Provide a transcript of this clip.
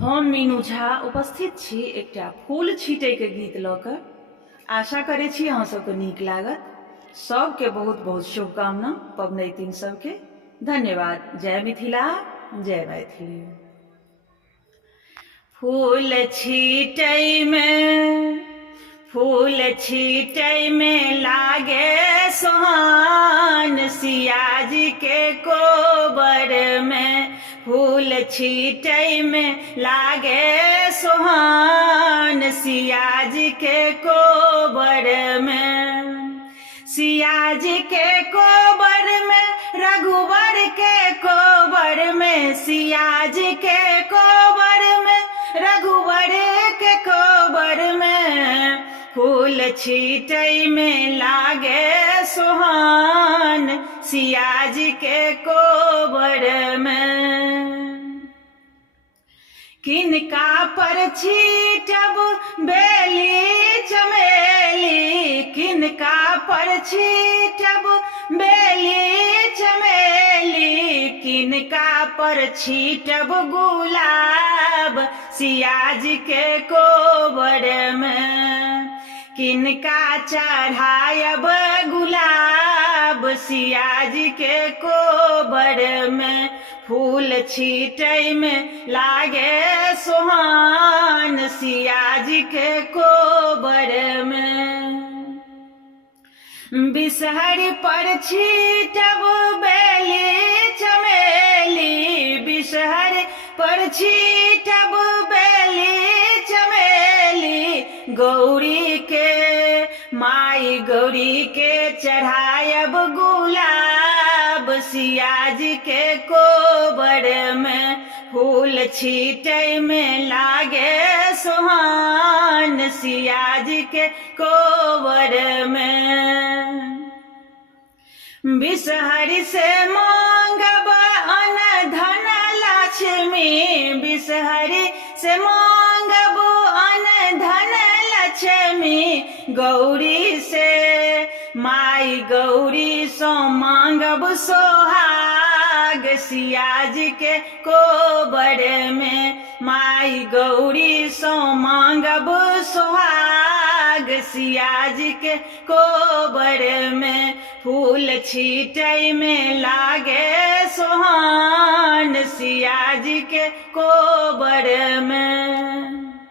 हम मीनू झा उपस्थित छी एकटा फूल छीटै के गीत लऽ कऽ। आशा करै छी अहाँ सबके नीक लागत। सबके बहुत बहुत शुभकामना पबनैतिन सबके। धन्यवाद। जय मिथिला, जय मैथिली। फूल छीटै में लागे सोहान, सियाजी के कोबर में फूल छीटै में लागे सोहान, सियाजी के कोबर में। सियाजी के कोबर में, रघुवर के कोबर में, सियाजी के कोबर में, रघुवर के कोबर में फूल छीटै में लागे सोहान, सियाजी के कोबर में। किनका पर छीटब बेली चमेली, किनका पर छीटब बेली चमेली, किनका पर छीटब गुलाब, सियाजी के कोबर में। किनका चढ़ायब गुलाब, सियाजी के कोबर में फूल छीटै में लागे सोहान, सियाजी के कोबर में। बिसहरी पर छीटब बेली चमेली, बिसहरी पर छीटब बेली चमेली, गौरी के माई गौरी के चढ़ायब गुलाब, सियाजी के कोबर में फूल छीटै में लागे सोहान, सियाजी के कोबर में। बिसहरी से मांगब अन्न धन लक्ष्मी, बिसहरी से मांगब अन्न धन लक्ष्मी, गौरी से माई गौरी सो मांगब सोहाग, सियाजी के कोबर में माई गौरी सो मांगब सोहाग, सियाजी के कोबर में फूल छीटै में लागे सोहान, सियाजी के कोबर में।